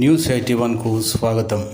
News eighty వన్కు స్వాగతం.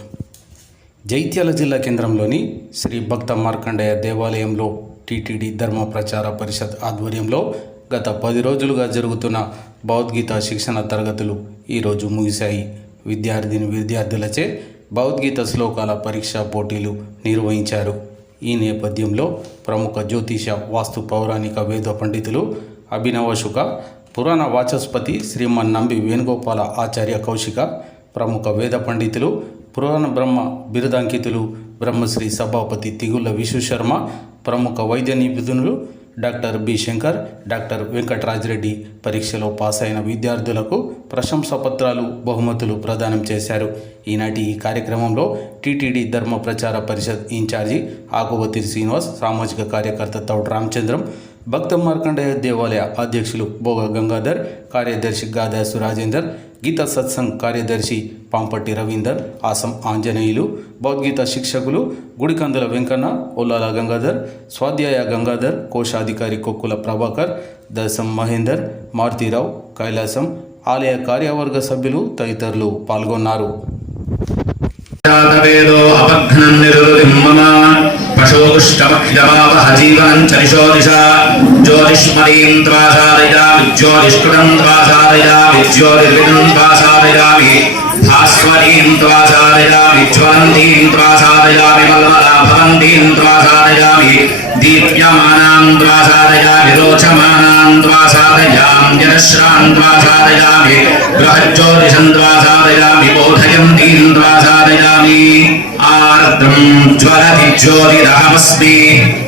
జైత్యాల జిల్లా కేంద్రంలోని శ్రీ భక్త మార్కండేయ దేవాలయంలో టీటీడీ ధర్మ ప్రచార పరిషత్ ఆధ్వర్యంలో గత పది రోజులుగా జరుగుతున్న భగవద్గీత శిక్షణ తరగతులు ఈరోజు ముగిశాయి. విద్యార్థిని విద్యార్థులచే భగవద్గీత శ్లోకాల పరీక్షా పోటీలు నిర్వహించారు. ఈ నేపథ్యంలో ప్రముఖ జ్యోతిష వాస్తు పౌరాణిక వేద పండితులు అభినవ శుక పురాణ వాచస్పతి శ్రీమన్ నంబి వేణుగోపాల ఆచార్య కౌశిక ప్రముఖ వేద పండితులు పురాణ బ్రహ్మ బిరుదాంకితులు బ్రహ్మశ్రీ సభాపతి తిగుళ్ళ విశ్వశర్మ ప్రముఖ వైద్య నిపుణులు doctor B Shankar doctor Venkatarajareddy పరీక్షలో పాస్ అయిన విద్యార్థులకు ప్రశంసాపత్రాలు బహుమతులు ప్రదానం చేశారు. ఈనాటి ఈ కార్యక్రమంలో టీటీడీ ధర్మ ప్రచార పరిషత్ ఇన్ఛార్జి ఆకువతి శ్రీనివాస్ సామాజిక కార్యకర్త తౌడ్ రామచంద్రం భక్త మార్కండేయ దేవాలయ అధ్యక్షులు భోగ గంగాధర్ కార్యదర్శి గాదాసు రాజేందర్ గీతా సత్సంగ్ కార్యదర్శి పాంపట్టి రవీందర్ ఆసం ఆంజనేయులు భగవద్గీత శిక్షకులు గుడికందుల వెంకన్న ఒల్లాల గంగాధర్ స్వాధ్యాయ గంగాధర్ కోశాధికారి కొక్కుల ప్రభాకర్ దశం మహేందర్ మారుతీరావు కైలాసం ఆలయ కార్యవర్గ సభ్యులు తదితరులు పాల్గొన్నారు. పశోదుష్టమక్షజమావహ జీవనం చరిషో దిశ. జ్యోతిష్మరీం త్వాసాదయామి జ్యోతిష్కృతం జ్యోతిర్విదం త్వాసాదయామి భాస్వరీం త్వాసాదయామి జ్వలంతీం త్వాసాదయామి మల్మలా భవంతీం దీప్యమానాం రోచమానాం జనశ్రాం బృహజ్యోతిషం బోధయంతీం ఆరద్రం జ్వరతి జ్యోతిరహమస్మి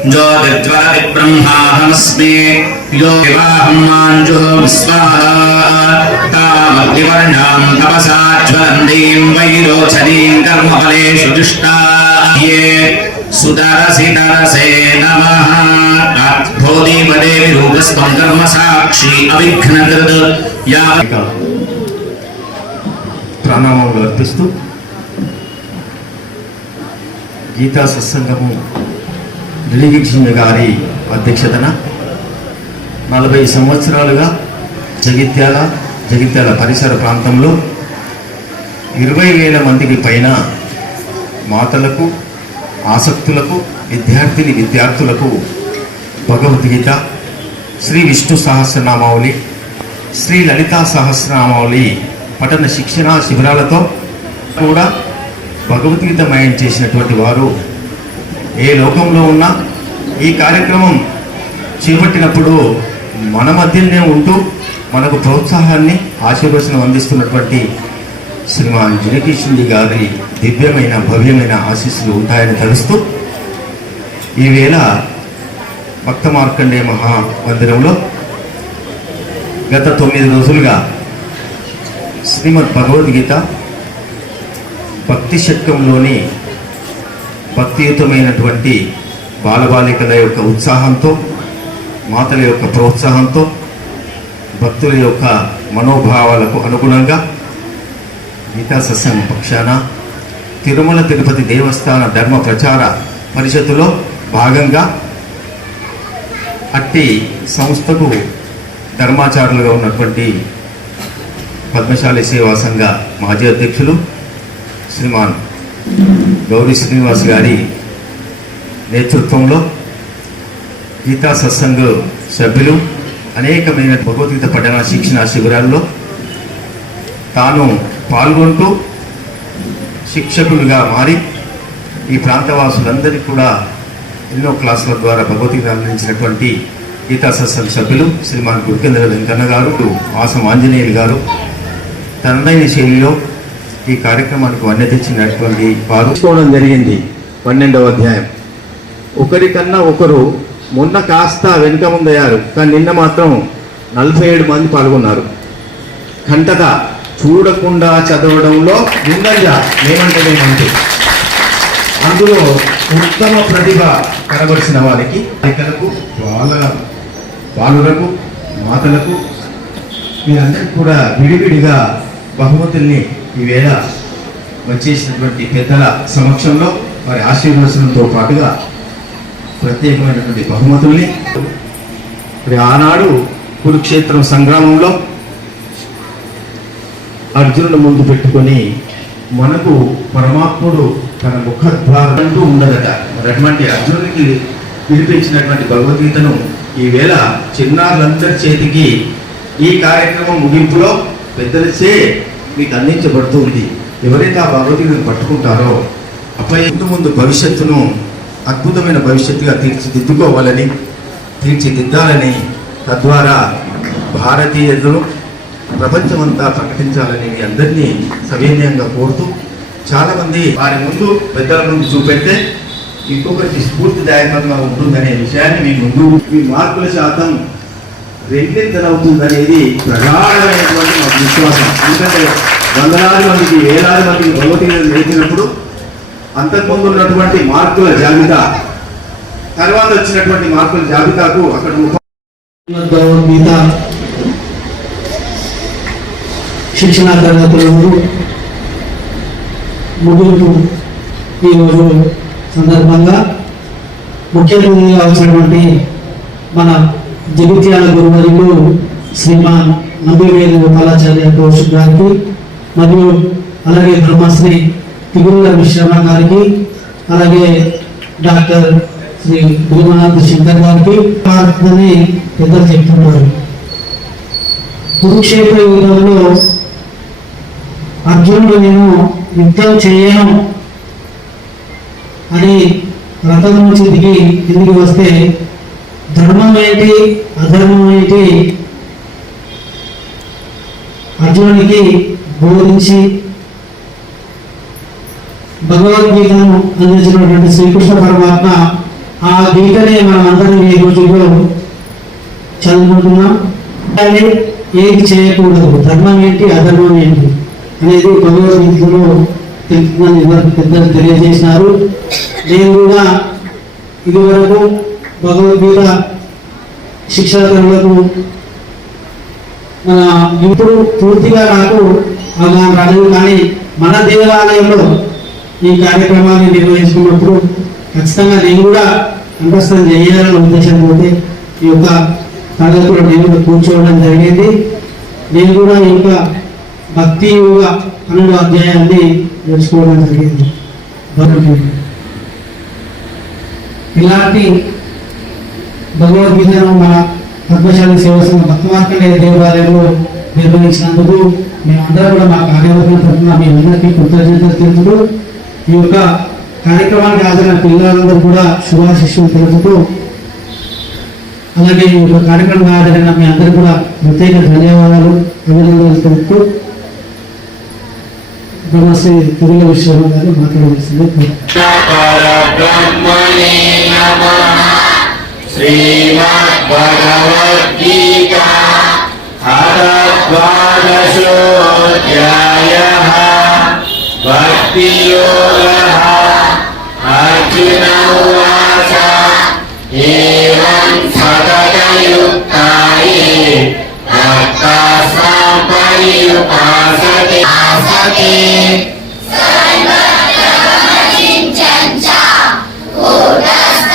జ్యోతిర్జ్వరతి బ్రహ్మాహమస్మి యో వివాహం మాంజు స్వాహావర్ణాం తపసా జ్వలందీం వైరోచనీం కర్మఫలేషు దుష్టాయే సుదరసి తరసే నమ భోదీపదేవి రూపస్వం కర్మ సాక్షి అవిఘ్నకృత్ యా ప్రణామములు అర్పిస్తూ గీతా సత్సంగము ఢిల్లీకృష్ణ గారి అధ్యక్షతన నలభై సంవత్సరాలుగా జగిత్యాల జగిత్యాల పరిసర ప్రాంతంలో ఇరవై వేల మందికి పైన మాతలకు ఆసక్తులకు విద్యార్థిని విద్యార్థులకు భగవద్గీత శ్రీ విష్ణు సహస్రనామావళి శ్రీ లలితా సహస్రనామావళి పఠన శిక్షణ శిబిరాలతో కూడా భగవద్గీత మయం చేసినటువంటి వారు ఏ లోకంలో ఉన్నా ఈ కార్యక్రమం చేపట్టినప్పుడు మన మధ్యనే ఉంటూ మనకు ప్రోత్సాహాన్ని ఆశీర్వచనం అందిస్తున్నటువంటి శ్రీమాన్ జనకిషన్జీ గారి దివ్యమైన భవ్యమైన ఆశీస్సులు ఉంటాయని తెలుస్తూ ఈవేళ భక్త మార్కండే మహా మందిరంలో గత తొమ్మిది రోజులుగా శ్రీమద్ భగవద్గీత భక్తి శతకంలోని భక్తియుతమైనటువంటి బాలబాలికల యొక్క ఉత్సాహంతో మాతల యొక్క ప్రోత్సాహంతో భక్తుల యొక్క మనోభావాలకు అనుగుణంగా గీతా సత్సంగ పక్షాన తిరుమల తిరుపతి దేవస్థాన ధర్మ ప్రచార పరిషత్తులో భాగంగా అట్టి సంస్థకు ధర్మాచారులుగా ఉన్నటువంటి పద్మశాలి సేవా సంఘ మాజీ అధ్యక్షులు శ్రీమాన్ గౌరీ శ్రీనివాస్ గారి నేతృత్వంలో గీతా సత్సంగ్ సభ్యులు అనేకమైన భగవద్గీత పఠన శిక్షణ శిబిరాల్లో తాను పాల్గొంటూ శిక్షకులుగా మారి ఈ ప్రాంతవాసులందరికీ కూడా ఎన్నో క్లాసుల ద్వారా భగవద్గీత అందించినటువంటి గీతా సత్సంగ్ సభ్యులు శ్రీమాన్ గురికేంద్ర వెంకన్న గారు ఆసం ఆంజనేయులు గారు తనదైన శైలిలో ఈ కార్యక్రమానికి వన్నె తెచ్చినటువంటి వారు జరిగింది పన్నెండవ అధ్యాయం. ఒకరికన్నా ఒకరు మొన్న కాస్త వెనుక ముందయ్యారు కానీ నిన్న మాత్రం నలభై ఏడు మంది పాల్గొన్నారు. కంటత చూడకుండా చదవడంలో ముందంజ ఏమంటేనేమంటే అందులో ఉత్తమ ప్రతిభ కనబరిచిన వారికి బాలికలకు బాల బాలులకు మాతలకు మీరందరికీ కూడా విడివిడిగా బహుమతుల్ని ఈవేళ వచ్చేసినటువంటి పెద్దల సమక్షంలో వారి ఆశీర్వచనంతో పాటుగా ప్రత్యేకమైనటువంటి బహుమతుల్ని మరి ఆనాడు కురుక్షేత్రం సంగ్రామంలో అర్జునుడు ముందు పెట్టుకొని మనకు పరమాత్ముడు తన ముఖద్వారం అంటూ ఉండదట. మరి అటువంటి అర్జునుడికి పిలిపించినటువంటి భగవద్గీతను ఈవేళ చిన్నారులందరి చేతికి ఈ కార్యక్రమం ముగింపులో పెద్దలచే మీకు అందించబడుతుంది ఎవరైతే ఆ భగవద్గీతను పట్టుకుంటారో అప్పై ముందు ముందు భవిష్యత్తును అద్భుతమైన భవిష్యత్తుగా తీర్చిదిద్దుకోవాలని తీర్చిదిద్దాలని తద్వారా భారతీయులు ప్రపంచమంతా ప్రకటించాలని మీ అందరినీ సవినయంగా కోరుతూ చాలామంది వారి ముందు పెద్దల ముందు చూపెడితే ఇంకొకరికి స్ఫూర్తిదాయకంగా ఉంటుందనే విషయాన్ని మీ ముందు మీ మార్కుల శాతం రెండింతలవుతుందనేది ప్రగాఢమైనటువంటి మాకు విశ్వాసం. ఎందుకంటే వందలాది మందికి వేలాది మందికి భగవద్గీత నేర్చినప్పుడు అంతకుముందు ఉన్నటువంటి మార్కుల జాబితా తర్వాత వచ్చినటువంటి మార్కుల జాబితాకు అక్కడ భగవద్గీత శిక్షణ తరగతులు ముగింపు ఈరోజు సందర్భంగా ముఖ్య అతిథిగా వచ్చినటువంటి మన జగిత్యాల గురువర్యులు శ్రీమాన్ నందివేలు గోపాలాచార్య కౌశిక్ గారికి మరియు అలాగే బ్రహ్మశ్రీ తిగుల మిశ్రమ గారికి అలాగే డాక్టర్ శ్రీ గురునాథ్ శంకర్ గారికి ప్రార్థనని పెద్దలు చెప్తున్నారు. కురుక్షేత్ర యుగంలో అర్జునుడు నేను యుద్ధం చేయను అని రథం నుంచి దిగి ఎందుకు వస్తే ధర్మం ఏంటి అధర్మం ఏంటి అర్జునుడికి బోధించి భగవద్గీతను అందించినటువంటి శ్రీకృష్ణ పరమాత్మ ఆ గీతనే మనం అందరం ఈ రోజుల్లో చదువుకుంటున్నాం. కానీ ఏది చేయకూడదు. ధర్మం ఏంటి అధర్మం ఏంటి అనేది భగవద్గీతలో తెలుపుతుందని పెద్దలు తెలియజేసినారు. నేను కూడా ఇదివరకు భగవద్గీత శిక్షకులకు మన ఇప్పుడు పూర్తిగా నాకు అవగాహన రాలేదు కానీ మన దేవాలయంలో ఈ కార్యక్రమాన్ని నిర్వహించుకున్నప్పుడు ఖచ్చితంగా నేను కూడా అంతస్థం చేయాలనే ఉద్దేశంతో ఈ యొక్క తరగతిలో నేను కూడా కూర్చోవడం జరిగింది. నేను కూడా ఈ యొక్క భక్తి యోగ పన్నెండు అధ్యాయాన్ని నేర్చుకోవడం జరిగింది. ఇలాంటి భగవద్గీతను మన పద్మశాలి సేవసిన భక్తమార్కండే దేవాలయంలో నిర్వహించినందుకు మేమందరం కూడా మాకు కార్యవర్గం తరఫున మీ అందరికీ కృతజ్ఞతలు తెలుపుతూ ఈ యొక్క కార్యక్రమానికి హాజరైన పిల్లలందరూ కూడా శుభాశిష్యులు తెలుపుతూ అలాగే ఈ యొక్క కార్యక్రమం హాజరైన మీ అందరికీ కూడా ప్రత్యేక ధన్యవాదాలు అభినందనలు తెలుపుతూ బ్రహ్మశ్రీ తిరుగుల విశ్వనాథ్ గారు మాట్లాడవలసింది. श्रीमद्भगवद्गीता अथद्वादशोऽध्यायः भक्तियोगः अर्जुन उवाच एवं सततयुक्ताये भक्तास्मां परियुपासते आसते सर्वप्रभमचिञ्चञ्च कूटस्थ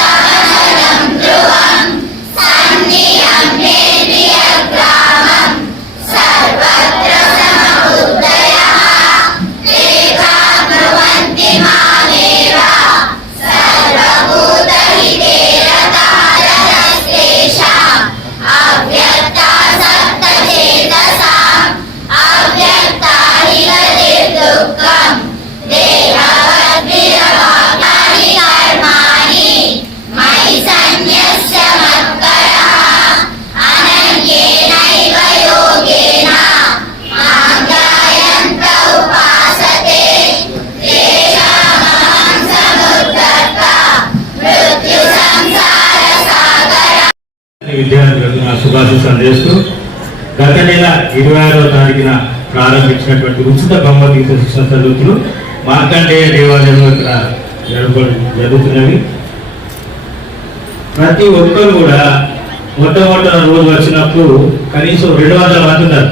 చేస్తూ గత నెల ఇరవై ఆరో తారీఖున ప్రారంభించినటువంటి ఉచిత భగవద్గీత శిక్షణ తరగతులు మార్కండేయ దేవాలయంలో ఇక్కడ జరగ- జరుగుతున్నవి. ప్రతి ఒక్కరు కూడా మొట్టమొదటి రోజు వచ్చినప్పుడు కనీసం రెండు వందల మంది ఉన్నారు.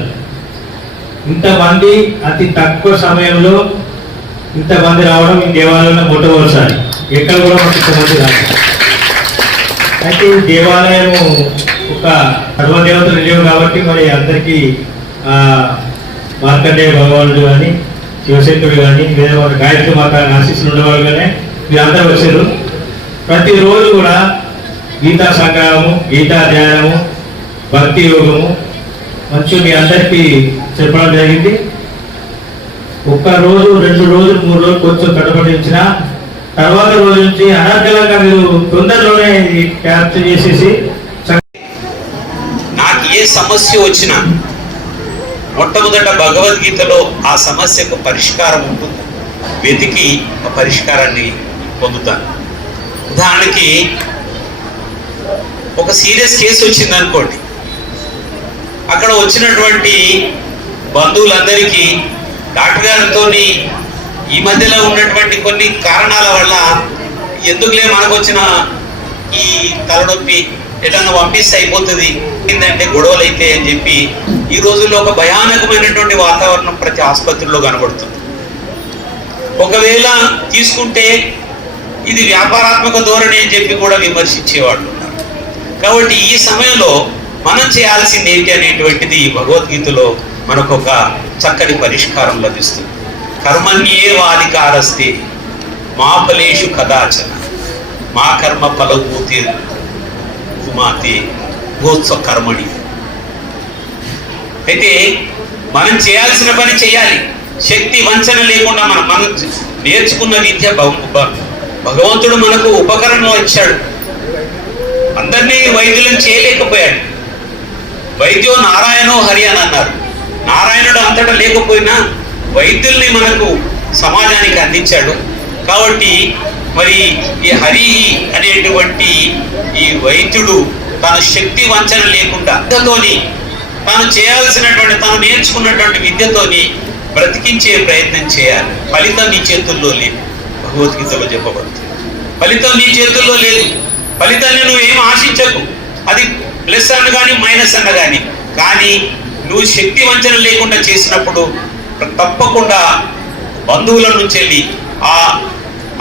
ఇంతమంది అతి తక్కువ సమయంలో ఇంతమంది రావడం ఈ దేవాలయంలో మొట్టమొదటిసారి. ఎక్కడ కూడా మాకు ఇంతమంది రాదు అయితే ఈ దేవాలయము ఒక సర్వదేవతలు లేవు కాబట్టి మరి అందరికీ మార్కండేయ భగవానుడు కానీ శివశంకరుడు కానీ లేదా మన గాయత్రి మాత ఆశీస్సులు ఉండేవాళ్ళు కానీ వీరందరూ వచ్చారు. ప్రతిరోజు కూడా గీతా సంగ్రహము గీతా ధ్యానము భక్తి యోగము మంచి మీ అందరికీ చెప్పడం జరిగింది. ఒక్క రోజు రెండు రోజులు మూడు రోజులు కొంచెం కట్టుబడించిన తర్వాత రోజు నుంచి అనర్గలంగా మీరు తొందరలోనే క్యాప్చర్ చేసేసి సమస్య వచ్చినా మొట్టమొదట భగవద్గీతలో ఆ సమస్యకు పరిష్కారం ఉంటుంది. వెతికి ఆ పరిష్కారాన్ని పొందుతాను ఉదాహరణకి ఒక సీరియస్ కేసు వచ్చింది అనుకోండి అక్కడ వచ్చినటువంటి బంధువులందరికీ డాక్టర్ గారితో ఈ మధ్యలో ఉన్నటువంటి కొన్ని కారణాల వల్ల ఎందుకులే మనకు వచ్చిన ఈ తలనొప్పి ఎట్లా పంపిస్తే అయిపోతుంది. ఏంటంటే గొడవలు అయితే అని చెప్పి ఈ రోజుల్లో ఒక భయానకమైనటువంటి వాతావరణం ప్రతి ఆసుపత్రిలో కనబడుతుంది. ఒకవేళ తీసుకుంటే ఇది వ్యాపారాత్మక ధోరణి అని చెప్పి కూడా విమర్శించేవాళ్ళు ఉన్నారు. కాబట్టి ఈ సమయంలో మనం చేయాల్సింది ఏంటి అనేటువంటిది ఈ భగవద్గీతలో మనకు ఒక చక్కని పరిష్కారం లభిస్తుంది. కర్మణ్యే వాధికారస్తే మా ఫలేషు కదాచన మా కర్మ ఫలభూతి కుమార్తె గోత్స కర్మణి. అయితే మనం చేయాల్సిన పని చేయాలి శక్తి వంచన లేకుండా మనం మనం నేర్చుకున్న విద్య భగవంతుడు మనకు ఉపకరణం ఇచ్చాడు. అందరినీ వైద్యులను చేయలేకపోయాడు. వైద్యో నారాయణో హరి అని అన్నారు. నారాయణుడు అంతటా లేకపోయినా వైద్యుల్ని మనకు సమాజానికి అందించాడు. కాబట్టి మరి ఈ హరి అనేటువంటి ఈ వైద్యుడు తన శక్తి వంచన లేకుండా విద్యతోని తాను చేయాల్సినటువంటి తాను నేర్చుకున్నటువంటి విద్యతోని బ్రతికించే ప్రయత్నం చేయాలి. ఫలితం నీ చేతుల్లో లేదు. భగవద్గీతలో చెప్పబడుతుంది. ఫలితం నీ చేతుల్లో లేదు. ఫలితాన్ని నువ్వు ఏం ఆశించకు. అది ప్లస్ అన్న కానీ మైనస్ అన్న కానీ కానీ నువ్వు శక్తి వంచన లేకుండా చేసినప్పుడు తప్పకుండా బంధువుల నుంచి వెళ్ళి ఆ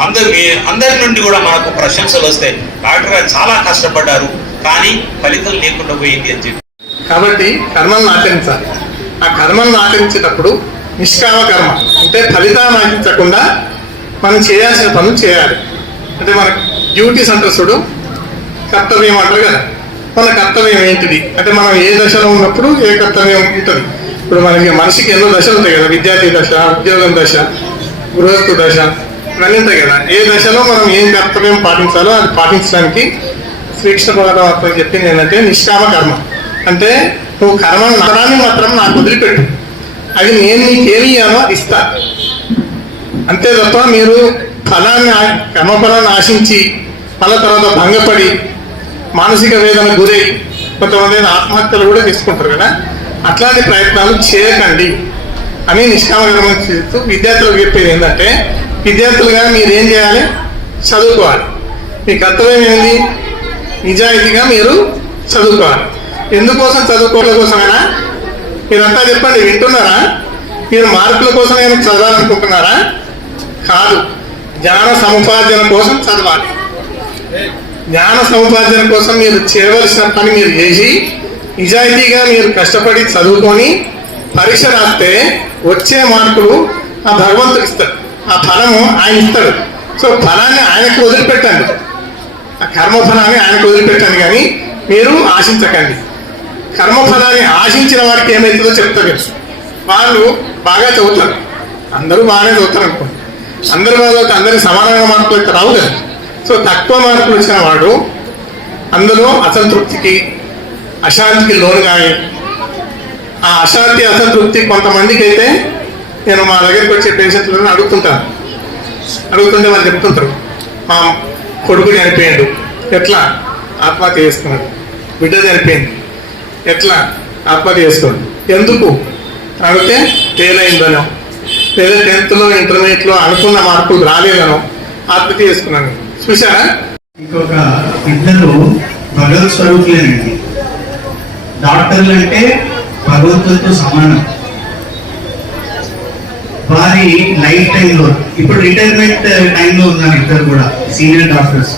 అందరి అందరి నుండి కూడా మనకు ప్రశంసలు వస్తాయి డాక్టర్ గారు చాలా కష్టపడ్డారు. కానీ ఫలితం లేకుండా పోయింది అని చెప్పి. కాబట్టి కర్మలను ఆచరించాలి ఆ కర్మలను ఆచరించేటప్పుడు నిష్కామ కర్మ అంటే ఫలితాన్ని ఆశించకుండా మనం చేయాల్సిన పనులు చేయాలి. అంటే మన డ్యూటీస్ అంటారు చూడు కర్తవ్యం అంటారు కదా. మన కర్తవ్యం ఏంటిది? అంటే మనం ఏ దశలో ఉన్నప్పుడు ఏ కర్తవ్యం ఉంటుంది? ఇప్పుడు మనకి మనిషికి ఎన్నో దశలు ఉంటాయి కదా. విద్యార్థి దశ ఉద్యోగం దశ గృహస్థు దశ ఇవన్నీ ఉంటాయి కదా. ఏ దశలో మనం ఏం కర్తవ్యం పాటించాలో అది పాటించడానికి శ్రీకృష్ణ భగవద్గీత చెప్పింది ఏంటంటే నిష్కామ కర్మ. అంటే నువ్వు కర్మ నరాన్ని మాత్రం నాకు వదిలిపెట్టు. అది నేను నీకేమి ఇయ్యానో ఇస్తా. అంతే తప్ప మీరు ఫలాన్ని కర్మఫలాన్ని ఆశించి మళ్ళా తర్వాత భంగపడి మానసిక వేదన గురై కొంతమంది ఆత్మహత్యలు కూడా చేసుకుంటారు కదా. అట్లాంటి ప్రయత్నాలు చేయకండి. అని నిష్కామకరమ చేస్తూ విద్యార్థులకు చెప్పేది ఏంటంటే విద్యార్థులుగా మీరు ఏం చేయాలి? చదువుకోవాలి. మీ కర్తవ్యం ఏంది నిజాయితీగా మీరు చదువుకోవాలి. ఎందుకోసం చదువుకోవడం కోసమైనా? మీరంతా చెప్పండి వింటున్నారా? మీరు మార్కుల కోసం ఏమైనా చదవాలనుకుంటున్నారా? కాదు. జ్ఞాన సముపార్జన కోసం చదవాలి. జ్ఞాన సముపార్జన కోసం మీరు చేయవలసిన పని మీరు చేసి నిజాయితీగా మీరు కష్టపడి చదువుకొని పరీక్ష రాస్తే వచ్చే మార్కులు ఆ భగవంతుడు ఇస్తాడు ఆ ఫలము ఆయన ఇస్తాడు. సో ఫలాన్ని ఆయనకు వదిలిపెట్టండి. ఆ కర్మఫలాన్ని ఆయనకు వదిలిపెట్టండి కానీ మీరు ఆశించకండి. కర్మఫలాన్ని ఆశించిన వారికి ఏమవుతుందో చెప్తారు వాళ్ళు బాగా చదువుతారు. అందరూ బాగానే చదువుతారు అనుకోండి. అందరూ బాగా చదివితే అందరికి సమానంగా మార్కులు అయితే రావు కదా. సో తక్కువ మార్కులు వచ్చిన వాడు అందులో అసంతృప్తికి అశాంతికి లోను కానీ ఆ అశాంతి అసంతృప్తి కొంతమందికి అయితే నేను మా దగ్గరికి వచ్చే పేషెంట్లను అడుగుతుంటాను అడుగుతుంటే వాళ్ళు చెప్తుంటారు మా కొడుకు చనిపోయాడు. ఎట్లా ఆత్మహత్య చేసుకున్నాడు? బిడ్డ చనిపోయింది. ఎట్లా ఆత్మహత్య చేసుకోండి ఎందుకు? అడిగితే ఫెయిల్ అయిందనో లేదా టెన్త్లో ఇంటర్మీడియట్లో అనుకున్న మార్కులు రాలేదనో ఆత్మహత్య చేసుకున్నాను. చూసారా ఇంకొక ఇద్దరు భగవత్ స్వరూపులేనండి. డాక్టర్లు అంటే భగవంతుడితో సమానం. వారి లైఫ్ టైంలో ఇప్పుడు రిటైర్మెంట్ uh, టైంలో ఉన్నారు ఇద్దరు కూడా సీనియర్ డాక్టర్స్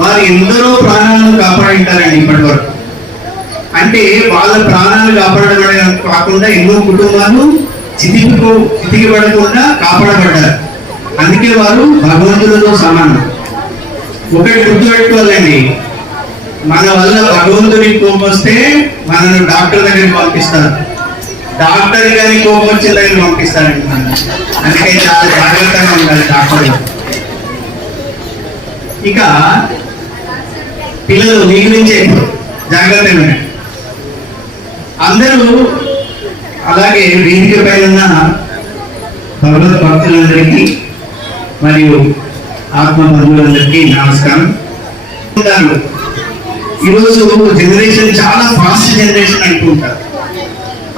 వారు ఎందరో ప్రాణాలను కాపాడింటారండి ఇప్పటి వరకు అంటే వాళ్ళ ప్రాణాలు కాపాడడం కాకుండా ఎన్నో కుటుంబాలు చితికిపో చితికి పడకుండా కాపాడబడ్డారు. అందుకే వారు భగవంతులతో సమానం. ఒకటి గుర్తుపెట్టుకోవాలండి. మన వల్ల భగవంతుడికి కోపం వస్తే మనల్ని డాక్టర్ దగ్గరికి పంపిస్తారు. డాక్టర్ గారి కోపం వచ్చిందని దగ్గరికి అందుకే చాలా జాగ్రత్తగా ఉండాలి డాక్టర్ ఇక పిల్లలు మీ గురించే జాగ్రత్తగా అందరూ అలాగే వేదిక పైన ఉన్న భగవద్ భక్తులందరికీ మరియు ఆత్మ బంధువులందరికీ నమస్కారం. ఉంటారు. ఈరోజు జనరేషన్ చాలా ఫాస్ట్ జనరేషన్ అనుకుంటారు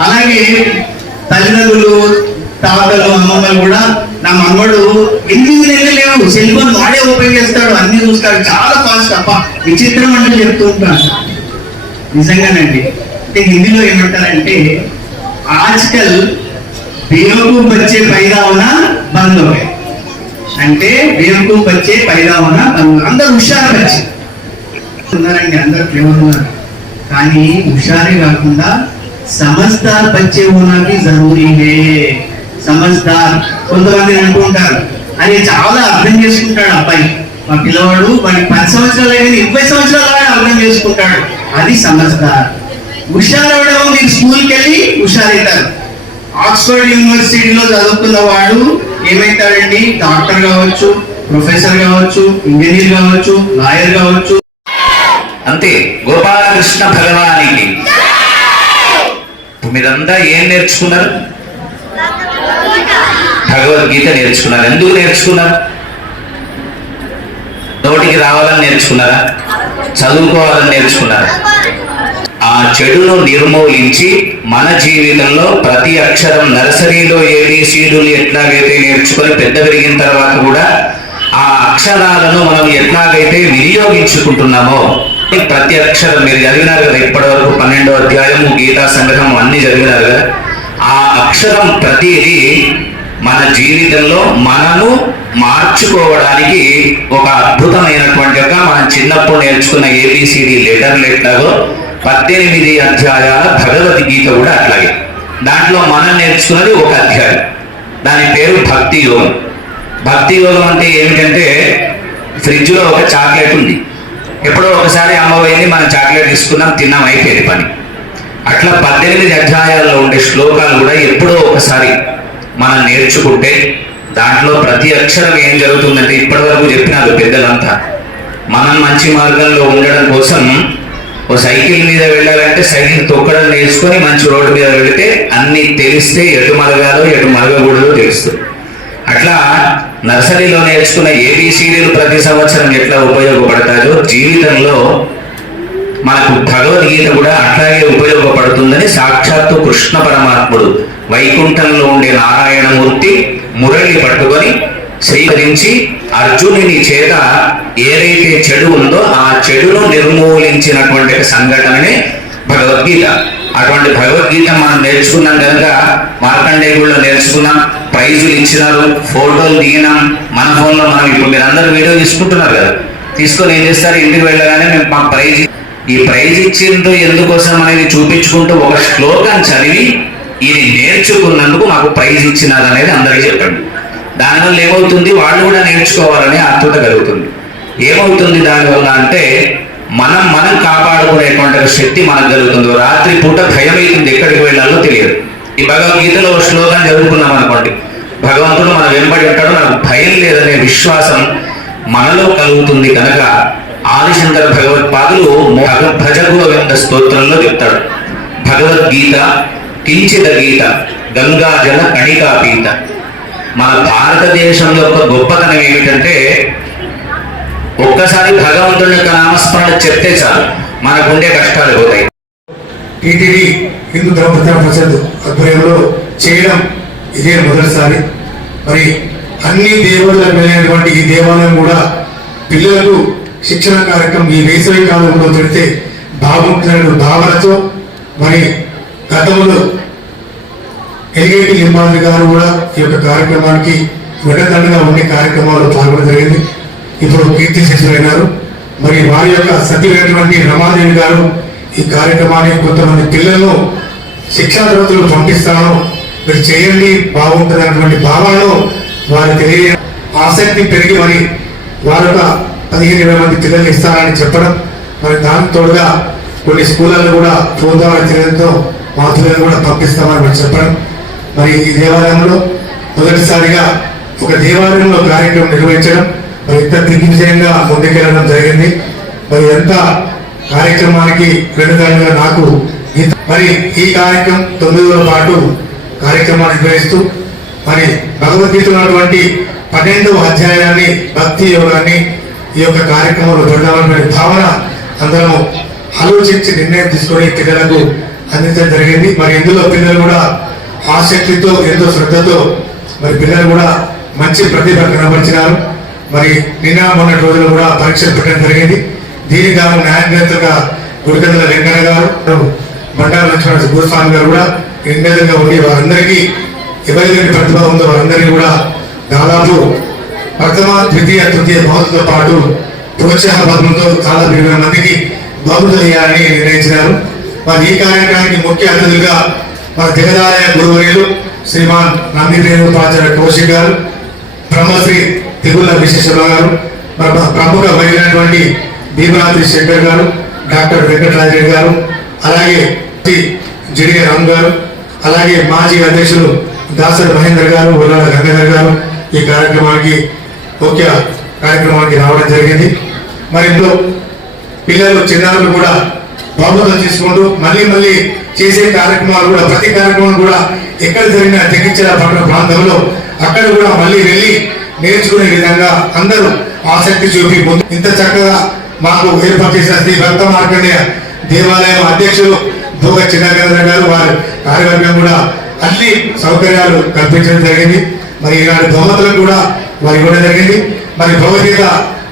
అలాగే తల్లిదండ్రులు తాతలు అమ్మమ్మలు కూడా నా మనవాడు ఎనిమిది నెలలు లేవు సెల్ ఫోన్ వాడే ఉపయోగిస్తాడు అన్ని చూస్తాడు చాలా ఫాస్ట్ అప్ప విచిత్రం అని చెప్తూ ఉంటాను నిజంగానండి అంటే హిందీలో ఏమంటారంటే ఆజ్కల్ బేవకు వచ్చే పైదా ఉన్న బంధు అంటే బేవకు వచ్చే పైదా ఉన్న బంధు అందరు హుషారు వచ్చి ఉన్నారండి అందరు ప్రేమ ఉన్నారు. కానీ హుషారే కాకుండా సమజ్దార్ బచ్చే హోనాకి జరూరీనే సమజ్దార్ కొంతమంది అంటూ ఉంటారు అది చాలా అర్థం చేసుకుంటాడు అబ్బాయి. మా పిల్లవాడు వాడి పది సంవత్సరాలు అయినా ఇరవై సంవత్సరాలు వాడు అర్థం చేసుకుంటాడు. అది సమజ్దార్ హుషారవడం మీరు స్కూల్కి వెళ్ళి హుషారవుతారు ఆక్స్ఫర్డ్ యూనివర్సిటీలో చదువుకున్న వాడు ఏమవుతాడండి డాక్టర్ కావచ్చు ప్రొఫెసర్ కావచ్చు ఇంజనీర్ కావచ్చు లాయర్ కావచ్చు. అంతే గోపాలకృష్ణ భగవానికి. మీరంతా ఏం నేర్చుకున్నారు? భగవద్గీత నేర్చుకున్నారు. ఎందుకు నేర్చుకున్నారు? నోటికి రావాలని నేర్చుకున్నారా? చదువుకోవాలని నేర్చుకున్నారా? ఆ చెడును నిర్మూలించి మన జీవితంలో ప్రతి అక్షరం నర్సరీలో ఏబిసిడులు ఎట్లాగైతే నేర్చుకొని పెద్ద పెరిగిన తర్వాత కూడా ఆ అక్షరాలను మనం ఎట్లాగైతే వినియోగించుకుంటున్నామో ప్రతి అక్షరం మీరు చదివినారు కదా ఇప్పటి వరకు పన్నెండో అధ్యాయము గీతా సంగ్రహం అన్ని చదివినారు కదా. ఆ అక్షరం ప్రతిది మన జీవితంలో మనను మార్చుకోవడానికి ఒక అద్భుతమైనటువంటి ఒక మనం చిన్నప్పుడు నేర్చుకున్న ఏబిసిడి లెటర్లు ఎట్లాగో పద్దెనిమిది అధ్యాయాల భగవద్గీత కూడా అట్లాగే. దాంట్లో మనం నేర్చుకున్నది ఒక అధ్యాయం. దాని పేరు భక్తి యోగం భక్తి యోగం అంటే ఏమిటంటే ఫ్రిడ్జ్లో ఒక చాక్లెట్ ఉంది. ఎప్పుడో ఒకసారి అమ్మవయ్యని మనం చాక్లెట్ తీసుకున్నాం తిన్నాం అయిపోయింది పని. అట్లా పద్దెనిమిది అధ్యాయాల్లో ఉండే శ్లోకాలు కూడా ఎప్పుడో ఒకసారి మనం నేర్చుకుంటే దాంట్లో ప్రతి అక్షరం ఏం జరుగుతుందంటే ఇప్పటివరకు చెప్పినారు పెద్దలంతా. మనం మంచి మార్గంలో ఉండడం కోసం ఓ సైకిల్ మీద వెళ్ళాలంటే సైకిల్ తొక్కడం నేర్చుకొని మంచి రోడ్డు మీద వెళితే అన్ని తెలిస్తే ఎటు మలగాలో ఎటు మలగకూడదో తెలుస్తుంది. అట్లా నర్సరీలో నేర్చుకున్న ఏబిసిడీలు ప్రతి సంవత్సరం ఎట్లా ఉపయోగపడతాయో జీవితంలో మనకు భగవద్గీత కూడా అట్లాగే ఉపయోగపడుతుందని సాక్షాత్తు కృష్ణ పరమాత్ముడు వైకుంఠంలో ఉండే నారాయణమూర్తి మురళి పట్టుకొని స్వీకరించి అర్జునుని చేత ఏదైతే చెడు ఉందో ఆ చెడును నిర్మూలించినటువంటి ఒక సంఘటననే భగవద్గీత. అటువంటి భగవద్గీత మనం నేర్చుకున్నాం కనుక మార్కండేయుల్లో నేర్చుకున్నాం ప్రైజులు ఇచ్చినారు ఫోటోలు దిగినాం. మన ఫోన్లో మనం ఇప్పుడు మీరు అందరూ వీడియో తీసుకుంటున్నారు కదా. తీసుకొని ఏం చేస్తారు? ఇంటికి వెళ్ళగానే మేము మాకు ప్రైజ్ ఈ ప్రైజ్ ఇచ్చిందో ఎందుకోసం అనేది చూపించుకుంటూ ఒక శ్లోకం చదివి ఇది నేర్చుకున్నందుకు మాకు ప్రైజ్ ఇచ్చినారు అనేది అందరికీ చెప్పండి. దానివల్ల ఏమవుతుంది? వాళ్ళు కూడా నేర్చుకోవాలనే ఆతృత కలుగుతుంది. ఏమవుతుంది దానివల్ల అంటే మనం మనం కాపాడుకునేటువంటి శక్తి మనకు కలుగుతుంది రాత్రి పూట భయం అవుతుంది ఎక్కడికి వెళ్ళాలో తెలియదు. ఈ భగవద్గీతలో ఒక శ్లోకం చదువుకున్నాం అనుకోండి. భగవంతుడు మన వెంబడి ఉంటాడు మనకు భయం లేదనే విశ్వాసం మనలో కలుగుతుంది కనుక ఆదిశంకర భగవత్పాదులు భగ- భజ గోవింద స్తోత్రంలో చెప్తాడు. భగవద్గీత కించిత గీత గంగాజల కణికా పీత మన భారతదేశం యొక్క గొప్పతనం ఏమిటంటే ఒక్కసారి భగవంతుడి యొక్క నామస్మరణ చెప్తే చాలు. మనకుండే కష్టాలు పోతాయి. టీటీడీ హిందూ ధర్మ ప్రచార పరిషత్ ఆధ్వర్యంలో చేయడం ఇదే మొదటిసారి. మరి అన్ని దేవుళ్ళకు వెళ్ళినటువంటి ఈ దేవాలయం కూడా పిల్లలకు శిక్షణ కార్యక్రమం ఈ వేసవి కాలంలో పెడితే బాగుంటుందనే భావనతో మరి గతంలో ఎలిగేటి లింబాద్రి గారు కూడా ఈ యొక్క కార్యక్రమానికి వెడదండగా ఉండే కార్యక్రమాల్లో పాల్గొనడం జరిగింది. ఇప్పుడు కీర్తి శిష్యులైనారు మరి వారి యొక్క సతీమైనటువంటి రమాదేవి గారు ఈ కార్యక్రమానికి కొంతమంది పిల్లలను శిక్షా తరగతులు పంపిస్తాను. మీరు చేయండి బాగుంటుంది అన్నటువంటి భావాలు వారి తెలియ ఆసక్తి పెరిగి మరి వారి పదిహేను ఇరవై మంది పిల్లల్ని ఇస్తారని చెప్పడం. మరి దానికి తోడుగా కొన్ని స్కూళ్ళల్లో కూడా ఫోన్ తెలియడంతో మా పిల్లలు కూడా పంపిస్తామని మరి చెప్పడం. మరి ఈ దేవాలయంలో మొదటిసారిగా ఒక దేవాలయంలో కార్యక్రమం నిర్వహించడం. మరి ఇంత దిగ్విజయంగా ముందుకెళ్ళడం జరిగింది. మరి ఎంత కార్యక్రమానికి వెనుదలుగా నాకు ఈ- మరి ఈ కార్యక్రమం తొమ్మిది రోజుల పాటు కార్యక్రమాన్ని నిర్వహిస్తూ మరి భగవద్గీత ఉన్నటువంటి పన్నెండవ అధ్యాయాన్ని భక్తి యోగాన్ని ఈ యొక్క కార్యక్రమంలో పెడదామనే భావన అందరం ఆలోచించి నిర్ణయం తీసుకొని పిల్లలకు అందించడం జరిగింది. మరి ఇందులో పిల్లలు కూడా ఆసక్తితో ఎంతో శ్రద్ధతో మరి పిల్లలు కూడా మంచి ప్రతిభ కనబరిచినారు. మరి నిన్న మొన్నటి రోజులు కూడా పరీక్షలు పెట్టడం జరిగింది. దీనికి గాను న్యాయనేతగా గుడికందుల వెంకన్న గారు బండారు లక్ష్మణ గురుస్వామి గారు కూడా నిర్ణేతగా ఉండి వారందరికీ ఎవరిదైన ప్రతిభ ఉందో వారందరికీ కూడా దాదాపు ప్రథమ ద్వితీయ తృతీయ బహుమతులతో పాటు ప్రోత్సాహ పథకంతో దాదాపు ఇరవై మందికి బహుమతులు ఇవ్వాలని నిర్ణయించినారు. మరి ఈ కార్యక్రమానికి ముఖ్య అతిథులుగా మన జగదాలయ గురువర్యులు శ్రీమాన్ నంది ప్రాచార్య కోశి గారు బ్రహ్మశ్రీ తిగుల విశ్వేశ్వర గారు ప్రముఖ వైద్యులైనటువంటి భీమనాథి శంకర్ గారు డాక్టర్ వెంకటరాజరెడ్డి గారు అలాగే శ్రీ జిడియ రామ్ గారు అలాగే మాజీ అధ్యక్షులు దాసరి మహేందర్ గారు ఉల్లాల గంగాధర్ గారు ఈ కార్యక్రమానికి ముఖ్య కార్యక్రమానికి రావడం జరిగింది. మరి ఇందులో పిల్లలు చిన్నారులు కూడా బాబుతో తీసుకుంటూ మళ్ళీ మళ్ళీ చేసే కార్యక్రమాలు కూడా ప్రతి కార్యక్రమం కూడా ఎక్కడ జరిగిన జగించిన పట్టణ ప్రాంతంలో అక్కడ కూడా మళ్ళీ వెళ్ళి నేర్చుకునే విధంగా అందరూ ఆసక్తి చూపి ఇంత చక్కగా మాకు ఏర్పాటు చేసిన శ్రీ భక్త మార్కండేయ దేవాలయం అధ్యక్షులు భోగ చిన్నగంధర గారు వారి కార్యవర్గం కూడా అన్ని సౌకర్యాలు కల్పించడం జరిగింది. మరి ఈనాటి బహుమతులకు కూడా వారు ఇవ్వడం జరిగింది. మరి భగవద్గీత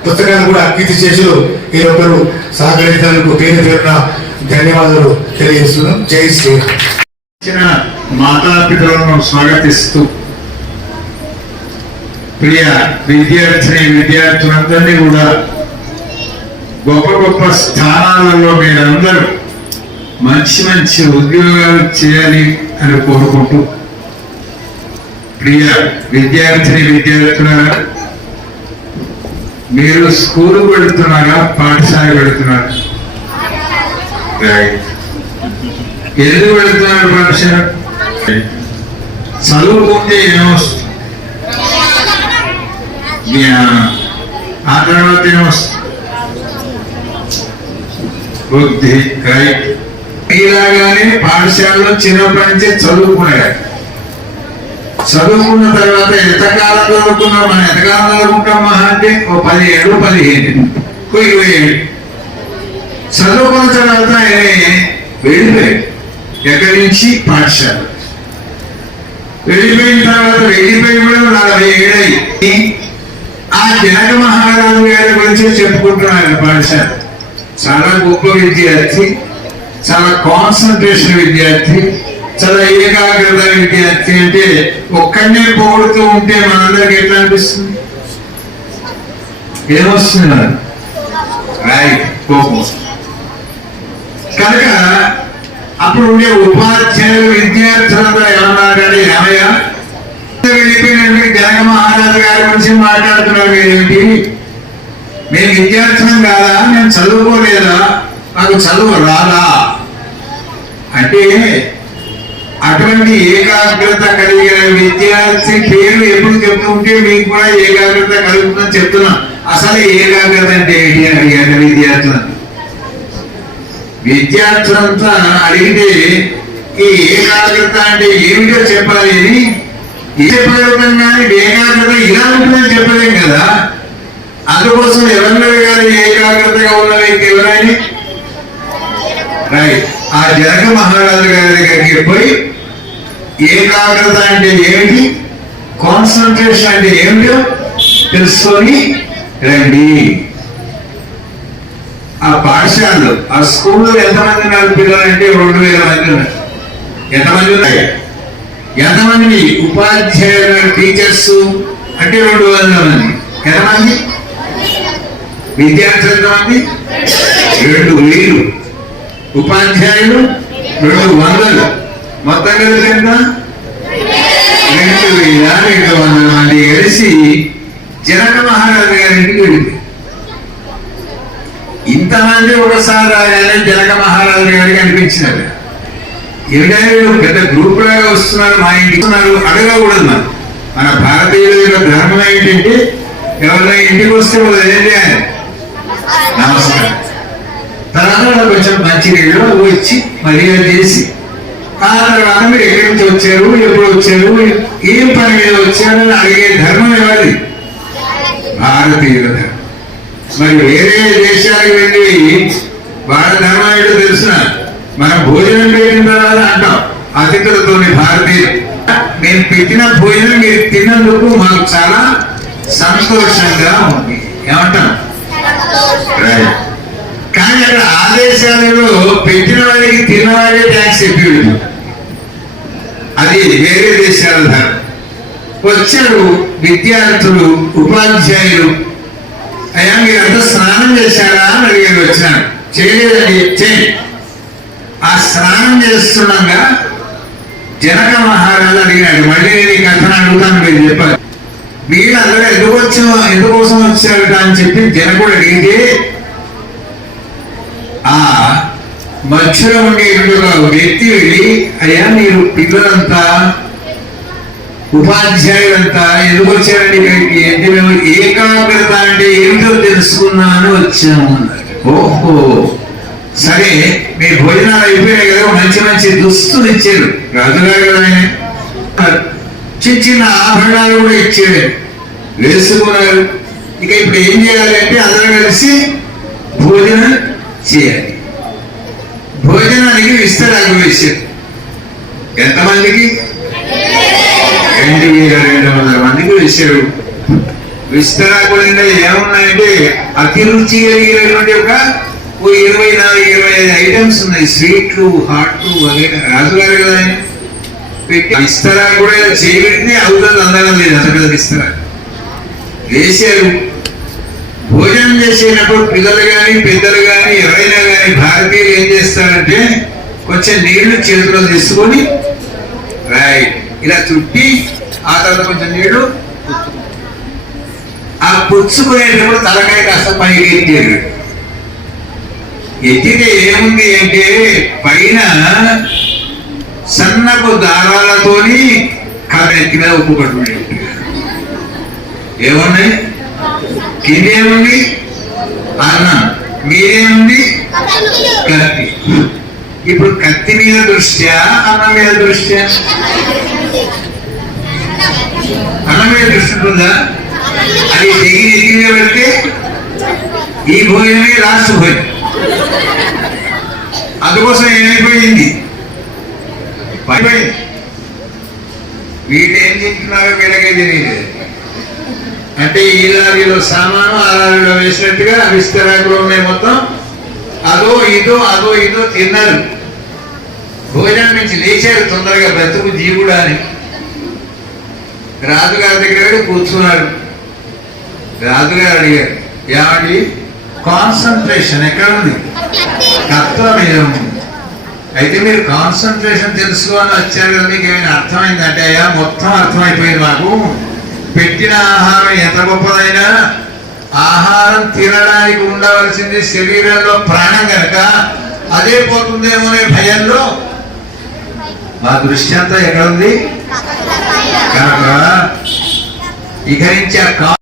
పుస్తకాలు కూడా కీర్తి చేసులు ఈ ఒక్కరు సహకరించినందుకు పేరు పేరున ధన్యవాదాలు తెలియజేస్తున్నాం. జై శ్రీరామ్. మాతాపితలను స్వాగతిస్తూ ప్రియ విద్యార్థిని విద్యార్థులందరినీ కూడా గొప్ప గొప్ప స్థానాలలో మీరందరూ మంచి మంచి ఉద్యోగాలు చేయాలి అని కోరుకుంటూ ప్రియ విద్యార్థిని విద్యార్థులారా మీరు స్కూల్ వెళుతున్నారా పాఠశాల వెళుతున్నారా? ఎందుకు వెళుతున్నారు పాఠశాల చదువుకుంటే ఏమొస్తుంది? ఆ తర్వాత ఏమొస్తుంది బుద్ధి రైట్ ఇలాగానే పాఠశాలలో చిన్నప్పటి నుంచే చదువుకునేవారు. చదువుకున్న తర్వాత ఎంతకాలం చదువుకున్నాం మనం ఎంతకాలం చదువుకుంటాం మహా అంటే ఓ పదిహేడు పదిహేను ఇరవై ఏడు చదువుకున్న తర్వాత ఆయన వెళ్ళిపోయాడు ఎక్కడి నుంచి? పాఠశాల వెళ్ళిపోయిన తర్వాత వెళ్ళిపోయి కూడా నలభై ఏడై ఆ జనక మహారాజు గారి గురించి చెప్పుకుంటున్నారు పాఠశాల. చాలా గొప్ప విద్యార్థి చాలా కాన్సన్ట్రేషన్ విద్యార్థి చాలా ఏకాగ్రత విద్యార్థి అంటే ఒక్కడనే పొగుడుతూ ఉంటే మనందరికి ఎట్లా అనిపిస్తుంది? ఏమొస్తుంది మరి? రైట్ కోపం కనుక అప్పుడు ఉండే ఉపాధ్యాయులు విద్యార్థులందరూ ఏమన్నారు కానీ ఏమయ్యా వెళ్ళిపోయినటువంటి జనక మహారాజు గారి గురించి ఏంటి మేము విద్యార్థులం కాదా? మేము చదువుకోలేదా? నాకు చదువు రాదా? అంటే అటువంటి ఏకాగ్రత కలిగిన విద్యార్థి పేరు ఎప్పుడు చెప్తుంటే మీకు కూడా ఏకాగ్రత కలుగుతుందని చెప్తున్నా. అసలు ఏకాగ్రత అంటే ఏంటి అని అడిగారు విద్యార్థులను విద్యార్థులంతా అడిగితే ఈ ఏకాగ్రత అంటే ఏమిటో చెప్పాలి? ఏ చెప్పగలుగుతాం కానీ ఏకాగ్రత ఇలా ఉంటుందని చెప్పలేం కదా. అందుకోసం ఎవరినవి కానీ ఏకాగ్రతగా ఉన్న వ్యక్తి ఎవరైనా? రైట్ ఆ జనక మహారాజు గారి దగ్గరికి పోయి ఏకాగ్రత అంటే ఏమిటి? కాన్సన్ట్రేషన్ అంటే ఏమిటో తెలుసుకొని రండి. ఆ పాఠశాలలో ఆ స్కూల్లో ఎంతమంది ఉన్నారు పిల్లలు? అంటే రెండు వేల మంది ఉన్నారు. ఎంతమంది ఉన్నాయి? ఎంతమంది ఉపాధ్యాయులు టీచర్స్ అంటే రెండు వందల మంది? ఎంతమంది? విద్యార్థులు ఎంతమంది? రెండు వేలు. ఉపాధ్యాయులు రెండు వందలు. మొత్తం కలిసి ఎంత? రెండు వేల రెండు వందల మంది కలిసి జనక మహారాజు గారింటికి వెళ్ళింది. ఇంతమంది ఒకసారి రాగానే జనక మహారాజు గారికి అనిపించినారు ఎందుకంటే వీళ్ళు పెద్ద గ్రూప్ లాగా వస్తున్నారు మా ఇంటికి అడగకూడదు మనం మన భారతీయుల యొక్క ధర్మం ఏంటంటే ఎవరైనా ఇంటికి వస్తే వాళ్ళు ఏం నమస్కారం. తర్వాత కొంచెం మంచిగా వచ్చి మర్యాద చేసి ఆ తర్వాత మీరు ఎక్కడి నుంచి వచ్చారు ఎప్పుడు వచ్చారు ఏం పని మీద వచ్చారు అని అడిగే ధర్మం ఎవరి భారతీయుల ధర్మం. మరి వేరే దేశాలకు వెళ్ళి వాళ్ళ ధర్మం ఏంటో తెలుసిన? మనం భోజనం పెట్టిన తర్వాత అంటాం. అతిథులతో భారతీయులు మేము పెట్టిన భోజనం మీరు తిన్నందుకు మాకు చాలా సంతోషంగా ఉంది. ఏమంటాం. కానీ అక్కడ ఆదేశాలలో పెట్టిన వారికి తిన్న వారే ట్యాక్స్ చెప్పాడు అది వేరే దేశాల ధర్మం వచ్చారు విద్యార్థులు ఉపాధ్యాయులు. అయ్యా మీరంతా స్నానం చేశారా అని అడిగారు వచ్చినారు. చేయలేదని చేయండి. ఆ స్నానం చేస్తుండగా జనక మహారాజు అడిగినాడు మళ్ళీ నేను కథను అడుగుతాను మీరు చెప్పాలి. వీళ్ళందరూ ఎందుకు వచ్చా ఎందుకోసం వచ్చారట? అని చెప్పి జనకుడు అడిగితే ఆ మధ్యలో ఉండే ఒక వ్యక్తి వెళ్ళి అయ్యా మీరు పిల్లలంతా ఉపాధ్యాయులంతా ఎందుకు వచ్చారండి ఇక్కడికి? అంటే మేము ఏకాగ్రత అంటే ఏమిటో తెలుసుకున్నామని వచ్చాము అన్నారు ఓహో! సరే మీ భోజనాలు అయిపోయాయి కదా మంచి మంచి దుస్తులు ఇచ్చారు. రాజుగారు కదా ఆయన. చిన్న చిన్న ఆభరణాలు కూడా ఇచ్చాడు వేసుకున్నారు. ఇక ఇప్పుడు ఏం చేయాలి అంటే అందరూ కలిసి భోజనం చేయాలి. భోజనానికి విస్తరాకు వేశారు. ఎంతమందికి? రెండు వేల రెండు వందల మందికి వేశారు. విస్తరాకులంటే ఏమున్నాయంటే అతిరుచి కలిగినటువంటి ఒక ఓ ఇరవై నాలుగు ఇరవై ఐదు ఐటమ్స్ ఉన్నాయి. స్వీట్లు హాట్లు వగైరా రాజుగారు కదా ఆయన. పెట్టి ఇస్తారా కూడా చేయబెట్టినే అవుతుంది అందడం లేదు. అంత పెద్ద విస్తరా వేశారు. భోజనం చేసేటప్పుడు పిల్లలు కానీ పెద్దలు కానీ ఎవరైనా కానీ భారతీయులు ఏం చేస్తారంటే కొంచెం నీళ్ళు చేతిలో తీసుకొని రైట్ ఇలా చుట్టి ఆ తర్వాత కొంచెం నీళ్ళు ఆ పుచ్చుకునేటప్పుడు తలకాయ కాస్త పైకి ఎత్తారు ఎత్తితే ఏముంది అంటే పైన సన్నపు దారాలతోని కరెంట్ మీద ఉప్పు కట్టుబడి ఏమున్నాయి కిందేముంది? అన్నం. మీరేముంది కత్తి. ఇప్పుడు కత్తి మీద దృష్ట్యా అన్నం మీద దృష్ట్యా? అన్నం మీద దృష్టి ఉంటుందా? అది తెగి నెత్తి మీద పెడితే ఈ భోజనమే లాస్ట్ భోజనం. అందుకోసం ఏమైపోయింది? పడిపోయింది. వీళ్ళు ఏం తింటున్నారో వీళ్ళకే తెలియదు. అంటే ఈ లారీలో సామాను ఆ లారీలో వేసినట్టుగా విస్తరాకులు ఉన్నాయి మొత్తం అదో ఇదో అదో ఇదో తిన్నారు. భోజనం నుంచి లేచారు తొందరగా బ్రతుకు జీవుడా అని రాజుగారి దగ్గర వెళ్ళి కూర్చున్నారు. రాజుగారు అడిగారు ఏమండి కాన్సన్ట్రేషన్ ఎక్కడ ఉంది కర్తవ్యం. అయితే మీరు కాన్సన్ట్రేషన్ తెలుసుకోవాలని వచ్చారు కదా మీకు ఏమైనా అర్థమైందంటే అయ్యా మొత్తం అర్థమైపోయింది మాకు. పెట్టిన ఆహారం ఎంత గొప్పదైనా ఆహారం తినడానికి ఉండవలసింది శరీరంలో ప్రాణం కనుక అదే పోతుందేమో అనే భయంలో. మా దృష్టి అంతా ఎక్కడ ఉంది? కనుక ఇక నుంచి ఆ కా-